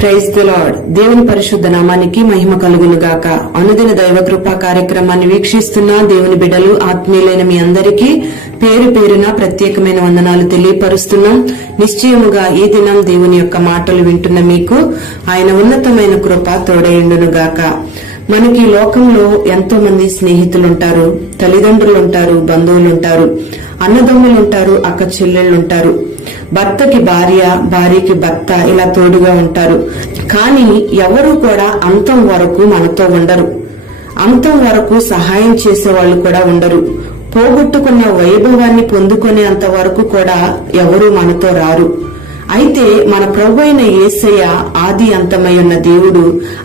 Praise the lord. దేవుని పరిశుద్ధ నామానికి మహిమ కలుగును గాక. అనుదిన దైవ కృపా కార్యక్రమాన్ని వీక్షిస్తున్న దేవుని బిడ్డలు, ఆత్మీయులైన మీ అందరికీ పేరు పేరున ప్రత్యేకమైన వందనాలు తెలియపరుస్తున్నాం. నిశ్చయముగా ఈ దినం దేవుని యొక్క మాటలు వింటున్న మీకు ఆయన ఉన్నతమైన కృప తోడయుండును గాక. మనకి లోకంలో ఎంతో మంది స్నేహితులుంటారు, తల్లిదండ్రులుంటారు, బంధువులుంటారు, అన్నదమ్ములుంటారు, అక్క చెల్లెళ్లుంటారు, భర్తకి భార్య, భార్యకి భర్త ఇలా తోడుగా ఉంటారు. కానీ ఎవరు కూడా అంతం వరకు మనతో ఉండరు. అంతం వరకు సహాయం చేసే వాళ్ళు కూడా ఉండరు. పోగొట్టుకున్న వైభవాన్ని పొందుకునేంత వరకు కూడా ఎవరు మనతో రారు. అయితే మన ప్రభు అయిన యేసయ్య ఆది అంతమై ఉన్న దేవుడు,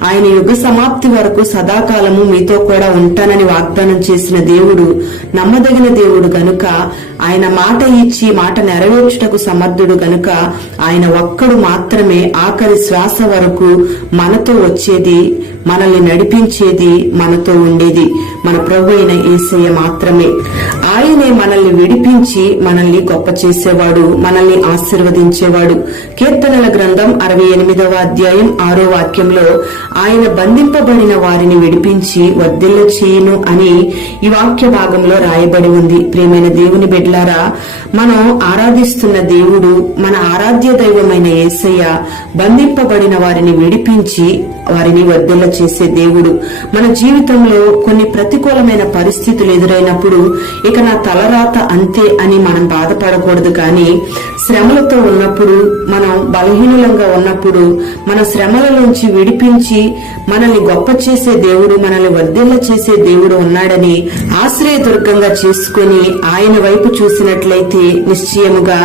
ఆయన యుగ సమాప్తి వరకు సదాకాలము మీతో కూడా ఉంటానని వాగ్దానం చేసిన దేవుడు నమ్మదగిన దేవుడు గనుక, ఆయన మాట ఇచ్చి మాట నెరవేర్చుటకు సమర్థుడు గనుక, ఆయన ఒక్కడు మాత్రమే ఆఖరి శ్వాస వరకు మనతో వచ్చేది, మనల్ని నడిపించేది, మనతో ఉండేది మన ప్రభు అయిన యేసయ్య మాత్రమే. ఆయనే మనల్ని విడిపించి మనల్ని గొప్ప చేసేవాడు, మనల్ని ఆశీర్వదించేవాడు. కీర్తనల గ్రంథం 68వ అధ్యాయం 6వ వాక్యంలో ఆయన బంధింపబడిన వారిని విడిపించి వర్ధిల్ల చేయును అని ఈ వాక్య భాగంలో రాయబడి ఉంది. ప్రియమైన దేవుని బిడ్డలారా, మనం ఆరాధిస్తున్న దేవుడు, మన ఆరాధ్య దైవమైన యేసయ్య బంధింపబడిన వారిని విడిపించి వారిని వర్ధిల్ల చేసే దేవుడు. మన జీవితంలో కొన్ని ప్రతికూలమైన పరిస్థితులు ఎదురైనప్పుడు ఇక నా తలరాత అంతే అని మనం బాధపడకూడదు. కానీ శ్రమలతో ఉన్నప్పుడు, మనం బలహీనులంగా ఉన్నప్పుడు, మన శ్రమల నుంచి విడిపించి మనల్ని గొప్ప చేసే దేవుడు, మనల్ని వర్ధిల్ల చేసే దేవుడు ఉన్నాడని ఆశ్రయదుర్గంగా చేసుకుని ఆయన వైపు చూసినట్లయితే నిశ్చయముగా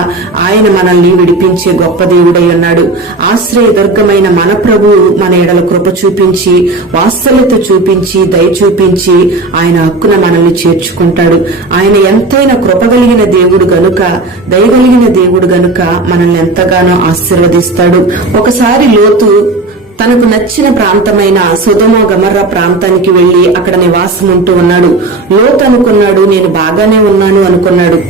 ఆయన మనల్ని విడిపించే గొప్ప దేవుడై ఉన్నాడు. ఆశ్రయదుర్గమైన మన ప్రభువు మన ఎడల కృప చూపించి, వాత్సల్యత చూపించి, దయ చూపించి ఆయన హక్కున మనల్ని చేర్చుకుంటాడు. ఆయన ఎంతైనా కృపగలిగిన దేవుడు గనుక, దయగలిగిన దేవుడు గనుక మనల్ని ఎంతగానో ఆశీర్వదిస్తాడు. ఒకసారి లోతు తనకు నచ్చిన ప్రాంతమైన సొదొమ గొమొర్రా ప్రాంతానికి వెళ్లి అక్కడ నివాసం ఉంటూ ఉన్నాడు. లోతు అనుకున్నాడు, నేను బాగానే ఉన్నాను అనుకున్నాడు.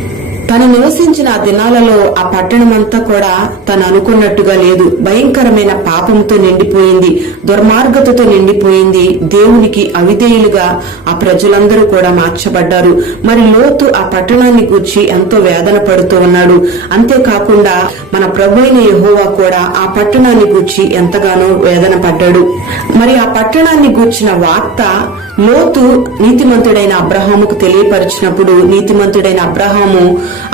తను నివసించిన ఆ దినాలలో ఆ పట్టణమంతా కూడా తను అనుకున్నట్టుగా లేదు. భయంకరమైన పాపంతో నిండిపోయింది, దుర్మార్గతతో నిండిపోయింది. దేవునికి అవిధేయులుగా ఆ ప్రజలందరూ కూడా మార్చబడ్డారు. మరి లోతు ఆ పట్టణాన్ని గూర్చి ఎంతో వేదన పడుతూ ఉన్నాడు. అంతేకాకుండా మన ప్రభువైన యెహోవా కూడా ఆ పట్టణాన్ని గూర్చి ఎంతగానో వేదన పడ్డాడు. మరి ఆ పట్టణాన్ని గూర్చిన వార్త లోతు నీతిమంతుడైన అబ్రహాముకు తెలియపరిచినప్పుడు, నీతిమంతుడైన అబ్రహాము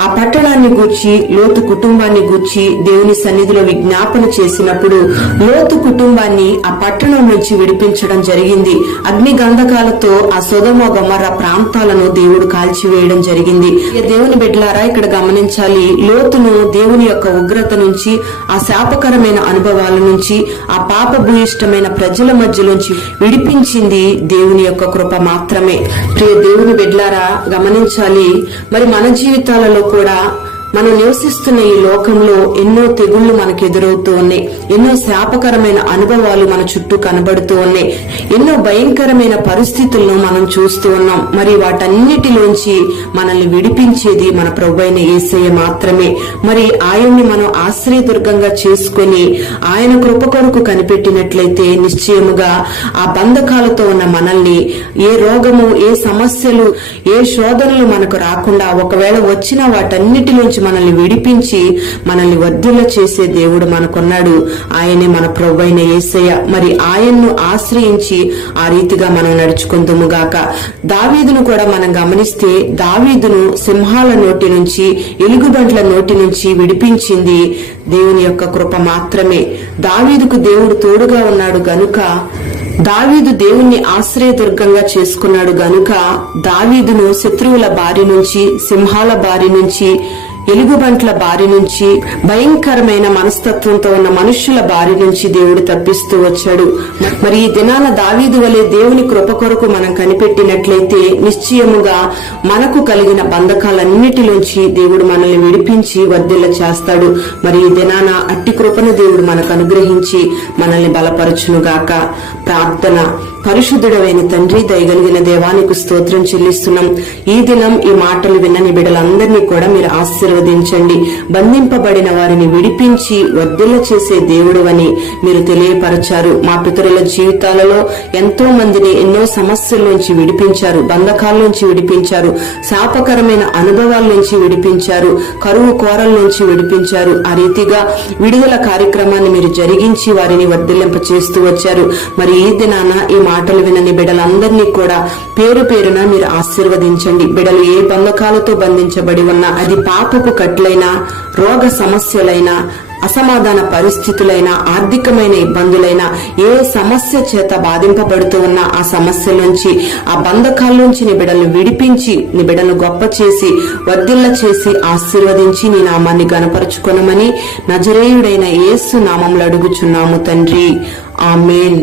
ఆ పట్టణాన్ని గూర్చి, లోతు కుటుంబాన్ని గూర్చి దేవుని సన్నిధిలో విజ్ఞాపన చేసినప్పుడు లోతు కుటుంబాన్ని ఆ పట్టణం నుంచి విడిపించడం జరిగింది. అగ్ని గంధకాలతో ఆ సొదొమ గొమొర్రా ప్రాంతాలను దేవుడు కాల్చివేయడం జరిగింది. దేవుని బిడ్డలారా, ఇక్కడ గమనించాలి, లోతును దేవుని యొక్క ఉగ్రత నుంచి, ఆ శాపకరమైన అనుభవాల నుంచి, ఆ పాపభూయిష్టమైన ప్రజల మధ్యలోంచి విడిపించింది దేవుని యొక్క కృప మాత్రమే. ప్రియ దేవుని బిడ్డలారా, గమనించాలి, మరి మన జీవితాలలో కూడా మనం నివసిస్తున్న ఈ లోకంలో ఎన్నో తెగుళ్లు మనకు ఎదురవుతూ ఉన్నాయి. ఎన్నో శాపకరమైన అనుభవాలు మన చుట్టూ కనబడుతూ ఉన్నాయి. ఎన్నో భయంకరమైన పరిస్థితులను మనం చూస్తూ ఉన్నాం. మరి వాటన్నిటిలోంచి మనల్ని విడిపించేది మన ప్రభువైన యేసయ్య మాత్రమే. మరి ఆయన్ని మనం ఆశ్రయదుర్గంగా చేసుకుని ఆయన కృప కొరకు కనిపెట్టినట్లయితే నిశ్చయముగా ఆ బంధకాలతో ఉన్న మనల్ని ఏ రోగము, ఏ సమస్యలు, ఏ శోధనలు మనకు రాకుండా, ఒకవేళ వచ్చిన వాటన్నిటిలోంచి మనల్ని విడిపించి మనల్ని వర్ధిల్ల చేసే దేవుడు మనకున్నాడు. ఆయనే మన ప్రభువైన యేసయ్య. మరి ఆయన్ను ఆశ్రయించి ఆ రీతిగా మనం నడుచుకుందుము గాక. దావీదును కూడా మనం గమనిస్తే, దావీదును సింహాల నోటి నుంచి, ఎలుగుబంట్ల నోటి నుంచి విడిపించింది దేవుని యొక్క కృప మాత్రమే. దావీదుకు దేవుడు తోడుగా ఉన్నాడు గనుక, దావీదు దేవుణ్ణి ఆశ్రయదుర్గంగా చేసుకున్నాడు గనుక దావీదును శత్రువుల బారి నుంచి, సింహాల బారి నుంచి, ఎలుగుబంట్ల బారి నుంచి, భయంకరమైన మనస్తత్వంతో ఉన్న మనుష్యుల బారి నుంచి దేవుడు తప్పిస్తూ వచ్చాడు. మరి ఈ దినాన దావీదు వలె దేవుని కృప కొరకు మనం కనిపెట్టినట్లయితే నిశ్చయముగా మనకు కలిగిన బంధకాలన్నిటిలోంచి దేవుడు మనల్ని విడిపించి వర్ధిల్ల చేస్తాడు. మరి ఈ దినాన అట్టి కృపను దేవుడు మనకు అనుగ్రహించి మనల్ని బలపరచునుగాక. ప్రార్థన. పరిశుద్ధుడైన తండ్రి, దయగలిగిన దేవానికి స్తోత్రం చెల్లిస్తున్నాం. ఈ దినం ఈ మాటలు విన్నని బిడ్డలందరినీ కూడా మీరు ఆశీర్వదించండి. బంధింపబడిన వారిని విడిపించి వర్ధిల్ల చేసే దేవుడు అని మీరు తెలియపరచారు. మా పితరుల జీవితాలలో ఎంతో మందిని ఎన్నో సమస్యల నుంచి విడిపించారు, బంధకాల నుంచి విడిపించారు, శాపకరమైన అనుభవాల నుంచి విడిపించారు, కరువు కోరల నుంచి విడిపించారు. ఆ రీతిగా విడుదల కార్యక్రమాన్ని మీరు జరిగించి వారిని వర్ధిల్లింప చేస్తూ వచ్చారు. మరి ఈ దినాన ఈ మాటలు వినని బిడ్డలందరినీ కూడా పేరు పేరున మీరు ఆశీర్వదించండి. బిడ్డలు ఏ బంధకాలతో బంధించబడి ఉన్నా, అది పాపపు కట్లైనా, రోగ సమస్యలైనా, అసమాధాన పరిస్థితులైనా, ఆర్థికమైన ఇబ్బందులైనా, ఏ సమస్య చేత బాధింపబడుతూ ఉన్న ఆ సమస్యల నుంచి, ఆ బంధకాల నుంచి నీ బిడ్డలను విడిపించి నీ బిడ్డలను గొప్ప చేసి వర్ధిల్ల చేసి ఆశీర్వదించి నీ నామాన్ని గణపరచుకొనమని నజరేయుడైన యేసు నామములో అడుగుచున్నాము తండ్రి. ఆమేన్.